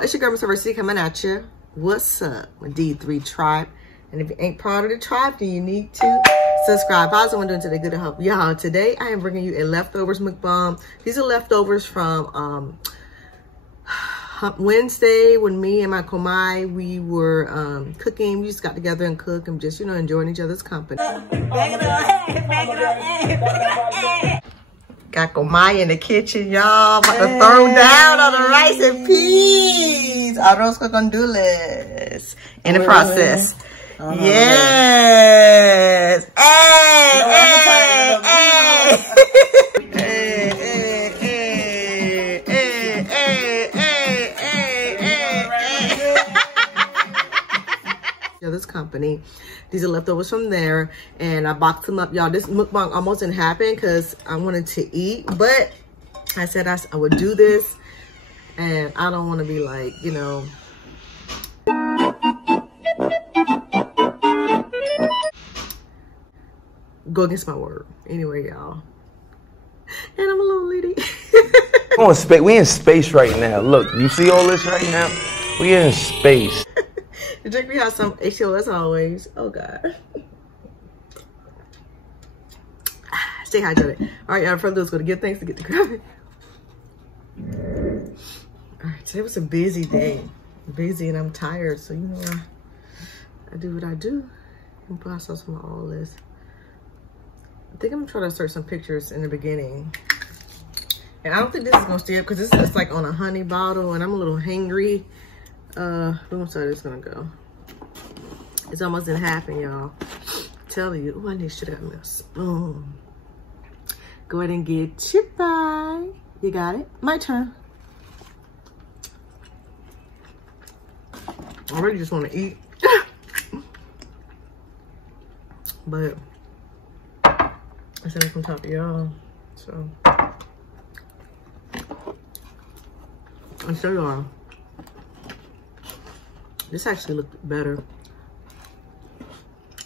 It's your girl, Miss Diversity, coming at you. What's up with D3 Tribe? And if you ain't part of the tribe, then you need to subscribe. How's everyone doing today? Good to help y'all. Today, I am bringing you a leftovers mukbang. These are leftovers from Wednesday when me and my komai, we were cooking. We just got together and cooked and just, you know, enjoying each other's company. Got komai in the kitchen, y'all. About to throw down on the rice and peas. Arroz con Gandules. In the process. Yes. Hey, hey, hey. Yeah, this company. These are leftovers from there, and I boxed them up, y'all. This mukbang almost didn't happen because I wanted to eat, but I said I would do this, and I don't want to be like, you know. Go against my word. Anyway, y'all. And I'm a little lady. We in space right now. Look, you see all this right now? We in space. The drink we have some HO as always. Oh God. Stay hydrated. All right, y'all. Further ado, go to give thanks to get the grubbing. All right, today was a busy day. Busy, and I'm tired, so you know I do what I do and process from all this. I think I'm gonna try to insert some pictures in the beginning. And I don't think this is gonna stay up because it's like on a honey bottle, and I'm a little hangry. We're gonna see how this is gonna go. It's almost didn't happen, y'all. Telling you, oh, I should have got me a spoon. Go ahead and get your pie. You got it. My turn. I really just want to eat, but I said I'm from top of y'all, so I'll show y'all. This actually looked better.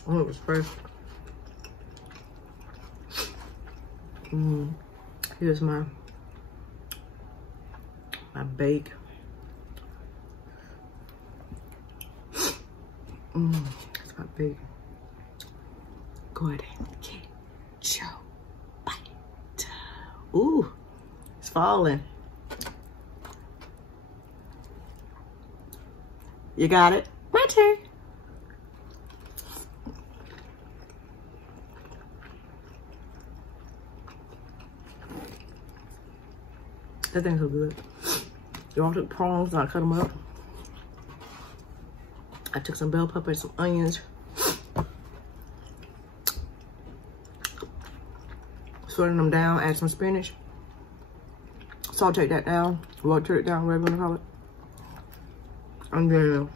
Oh, it was fresh. Here's my bake. That's my bake. Go ahead and get your bite. Ooh, it's falling. You got it? My turn. That thing's so good. Y'all took prawns and I cut them up. I took some bell pepper and some onions. Sorting them down, add some spinach. Saute that down. Water it down, whatever you want to call it. And then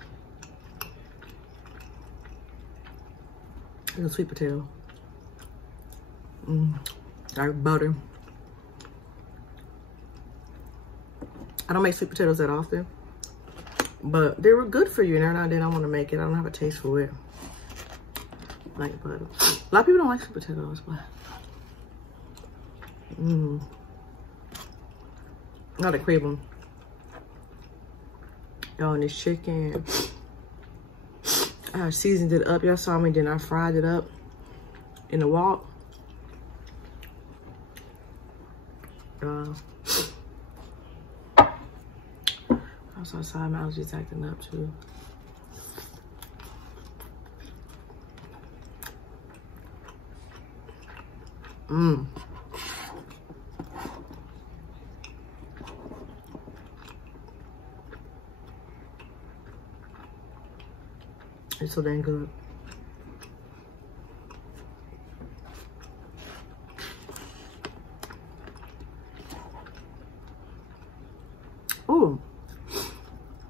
a sweet potato. Got butter. I don't make sweet potatoes that often, but they were good for you. And every now and then I want to make it. I don't have a taste for it. Like butter. A lot of people don't like sweet potatoes, but I gotta crave them. Y'all, and this chicken, I seasoned it up. Y'all saw me, then I fried it up in the wok. I was outside, my allergies acting up too. It's so dang good. Oh,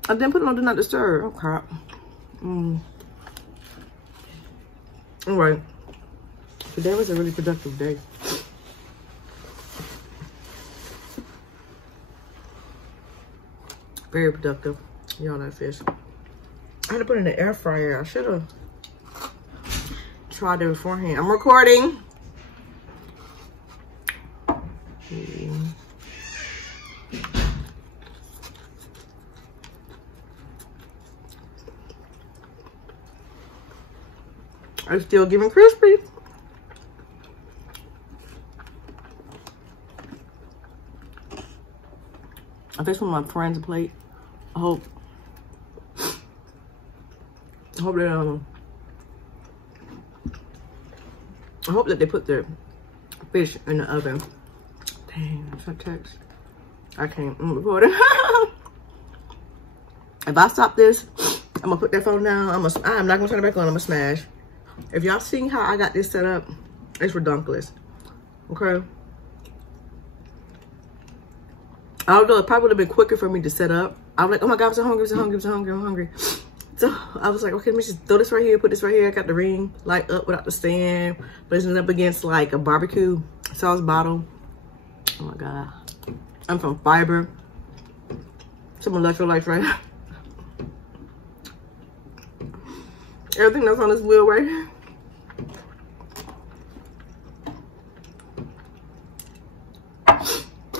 I didn't put it on Do Not Disturb. Oh crap. All right. Today was a really productive day. Very productive. Y'all, that fish. I had to put it in the air fryer. I should have tried it beforehand. I'm recording. I'm still giving crispy. I think some of my friends plate. I hope that they put their fish in the oven. Dang, that's a text. I can't record it. If I stop this, I'm gonna put that phone down. I'm not gonna turn it back on. I'm gonna smash. If y'all seen how I got this set up, it's redonkulous. Okay. Although it probably would have been quicker for me to set up. I was like, oh my God, I'm so hungry, I'm so hungry, I'm so hungry, I'm hungry. So I was like, okay, let me just throw this right here, put this right here. I got the ring light up without the stand, placing it up against like a barbecue sauce bottle. Oh my God. I'm from Fiber. Some electrolytes right now. Everything that's on this wheel right here.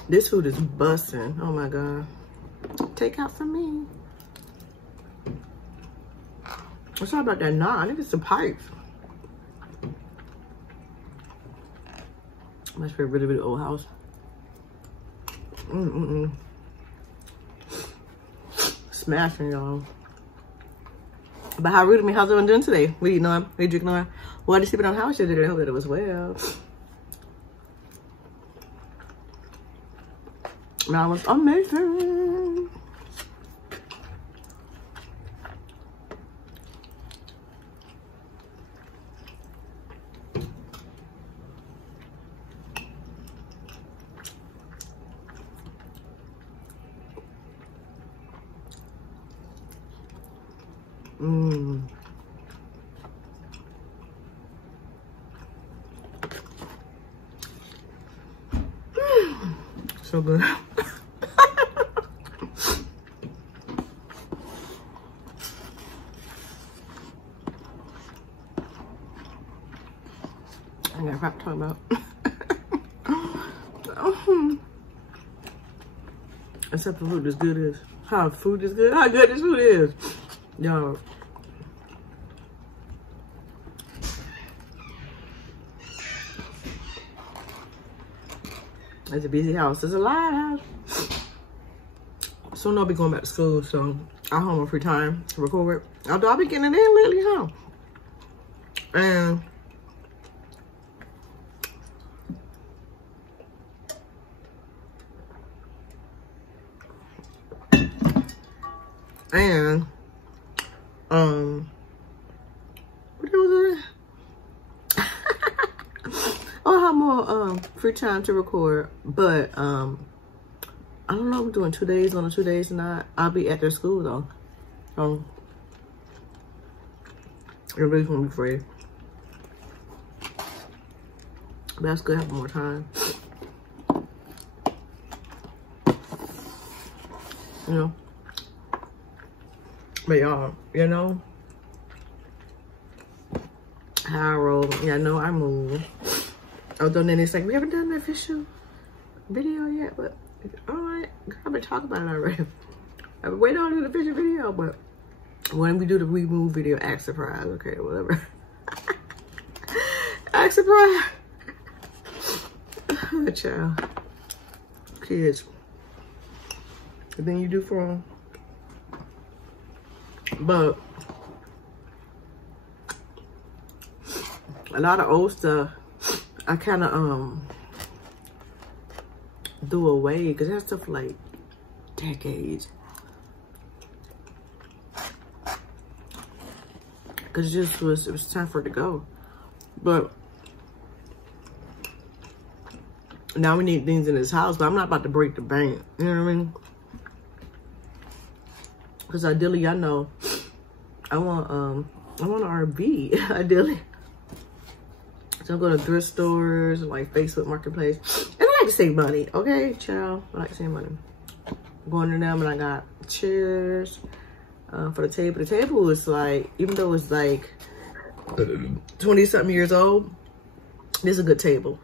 This food is busting. Oh my God. Take out for me. What's all about that knot? I think it's the pipes. Must be a really, really old house. Smashing, y'all. But how rude of me, how's everyone doing today? What are you doing? What are you drinking on? Well, I just sleeping on the house yesterday. I hope that it was well. That was amazing. So good. I got crap to talk about. Except for food as good as. How food is good? How good this food is. Yo. It's a busy house. It's a live house. Soon I'll be going back to school, so I have more free time to record. Although I'll be getting it in lately, huh? And what was it? I'll have more free time to record, but I don't know. I'm doing 2 days on and 2 days not. I'll be at their school though. Everybody's gonna be free. But that's good having more time. You know. But y'all, you know how I roll. Yeah, I know I move. Although then it's like, we haven't done the official video yet, but all right, I've been talking about it already. I've been waiting on the official video, but when we do the remove video, act surprise, okay, whatever. Act surprise. Child. Kids. And then you do for them. But a lot of old stuff I kind of do away because that stuff like decades. Cause it was time for it to go. But now we need things in this house, but I'm not about to break the bank. You know what I mean? Cause ideally, I know I want an RV, ideally. So I'm going to thrift stores, like Facebook Marketplace. And I like to save money, okay, child? I like to save money. Going to them, and I got chairs for the table. The table is like, even though it's like 20-something years old, this is a good table.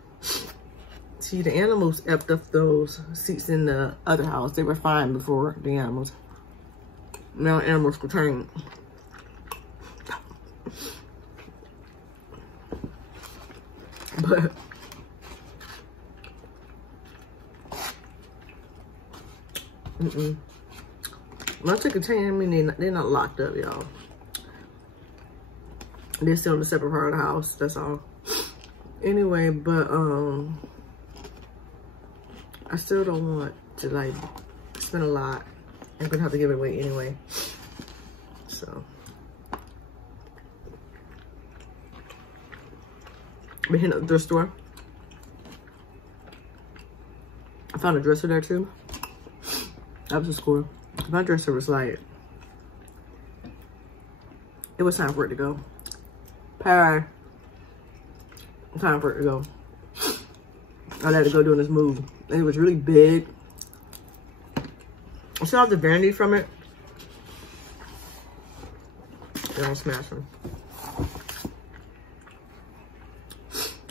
See, the animals effed up those seats in the other house. They were fine before the animals. Now animals return. But when I took a tan, I mean they're not locked up, y'all. They're still in a separate part of the house. That's all. Anyway, but I still don't want to like spend a lot. I'm gonna have to give it away anyway. So been hitting up the thrift store. I found a dresser there too. That was a score. My dresser was like, it was time for it to go. Time for it to go. I had to go doing this move. And it was really big. I still have the vanity from it. And I'll smash them.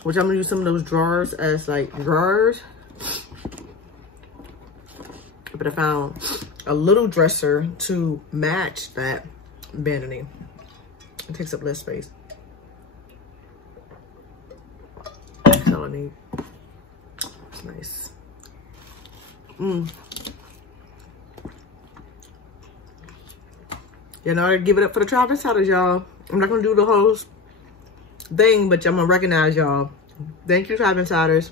Which I'm gonna use some of those drawers as like drawers. But I found a little dresser to match that vanity. It takes up less space. That's all I need. It's nice. You know, I give it up for the tribe insiders, y'all. I'm not gonna do the whole thing, but I'm gonna recognize y'all. Thank you, tribe insiders.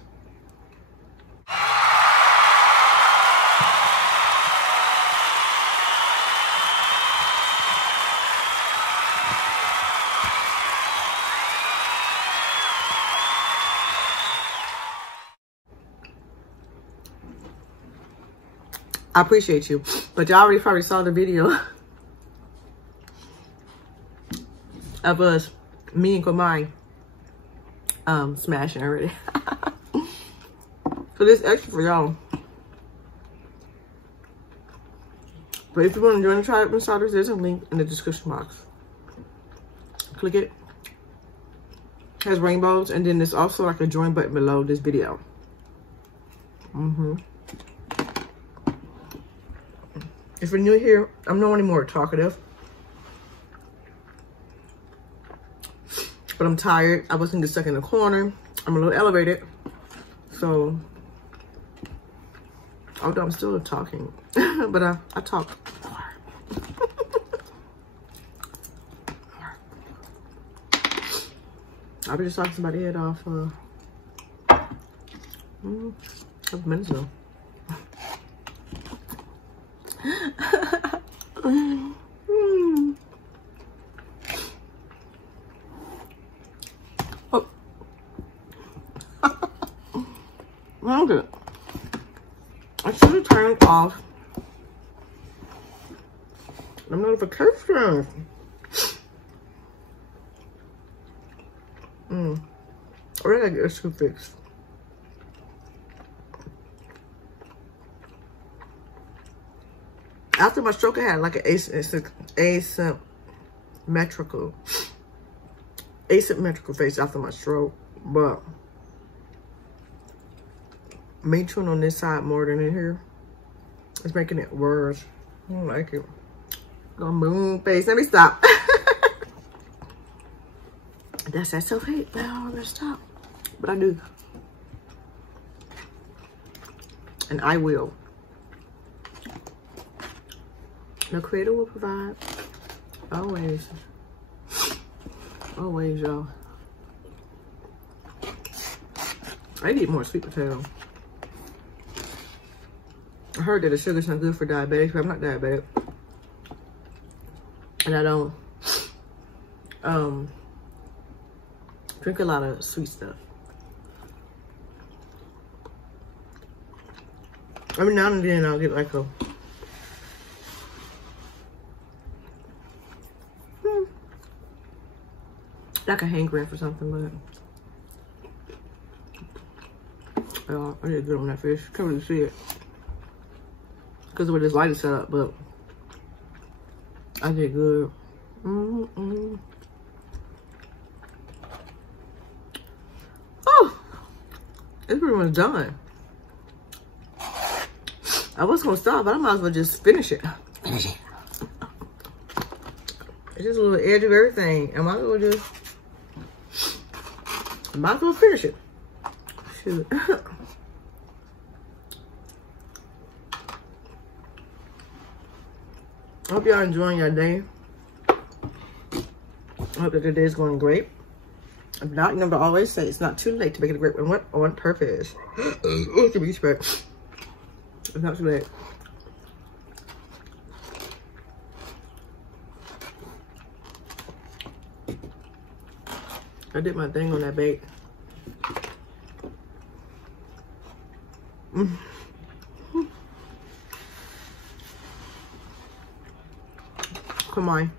I appreciate you, but y'all already probably saw the video of us, me and Kamai, smashing already. So this extra for y'all. But if you want to join the tribe insiders, there's a link in the description box. Click it. It has rainbows, and then there's also like a join button below this video. If you're new here, I'm not anymore talkative. But I'm tired. I wasn't just stuck in the corner. I'm a little elevated. So, although I'm still talking, but I talk more. I was just talking somebody's head off a couple minutes ago. Okay. I should have turned off the notifications. I really gotta get this shoe fixed. After my stroke, I had like an asymmetrical face after my stroke, but me chewing on this side more than in here, it's making it worse. I don't like it. Go moon face. Let me stop. That's that self-hate. Now I'm gonna stop. But I do. And I will. The creator will provide. Always. Always, y'all. I need more sweet potato. I heard that the sugar's not good for diabetics, but I'm not diabetic. And I don't drink a lot of sweet stuff. Every now and then I'll get like a hand cramp or something, but I did good on that fish. Can't really see it because the way this light is set up, but I did good. Oh, it's pretty much done. I was gonna stop, but I might as well just finish it. It's just a little edge of everything. I might as well just finish it. Shoot. I hope y'all enjoying your day. I hope that your day is going great. If not, remember to always say it's not too late to make it a great one on purpose. It's a beach break. It's not too late. I did my thing on that bait. Come on.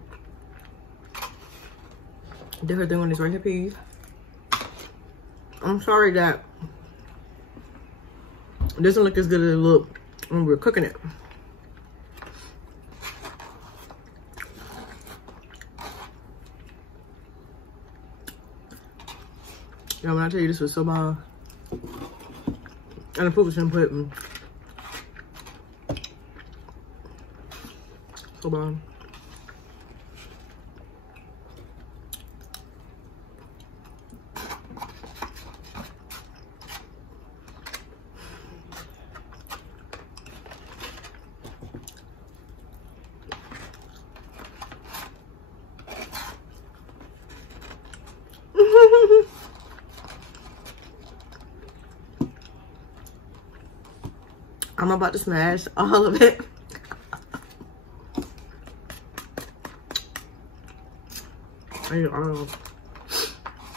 Did her thing on these recipes. I'm sorry that it doesn't look as good as it looked when we were cooking it. Yeah, when I tell you this was so bomb, and the proof shouldn't put it so bomb. I'm about to smash all of it.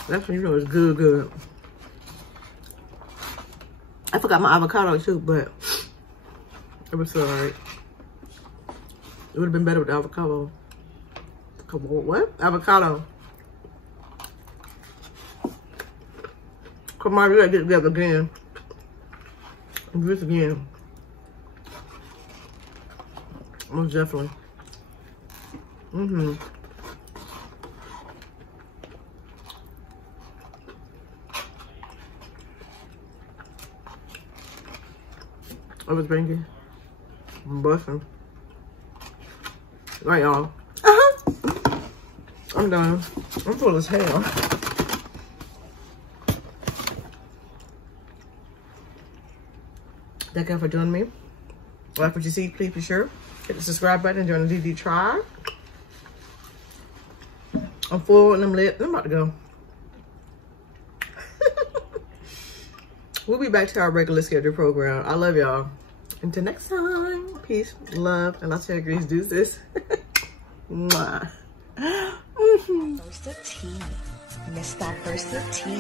That's when you know it's good, good. I forgot my avocado too, but it was still alright. It would have been better with avocado. What? Avocado. Come on, we gotta get together again. Do this again. Most definitely. I was drinking. I'm busting. Right, y'all. I'm done. I'm full as hell. Thank you for joining me. Like what you see, please be sure. Hit the subscribe button and join the DD tribe. I'm full and I'm lit. I'm about to go. We'll be back to our regular schedule program. I love y'all. Until next time. Peace, love, and I'll tell you Grease deuces. Mwah. First of tea. Missed that first of tea.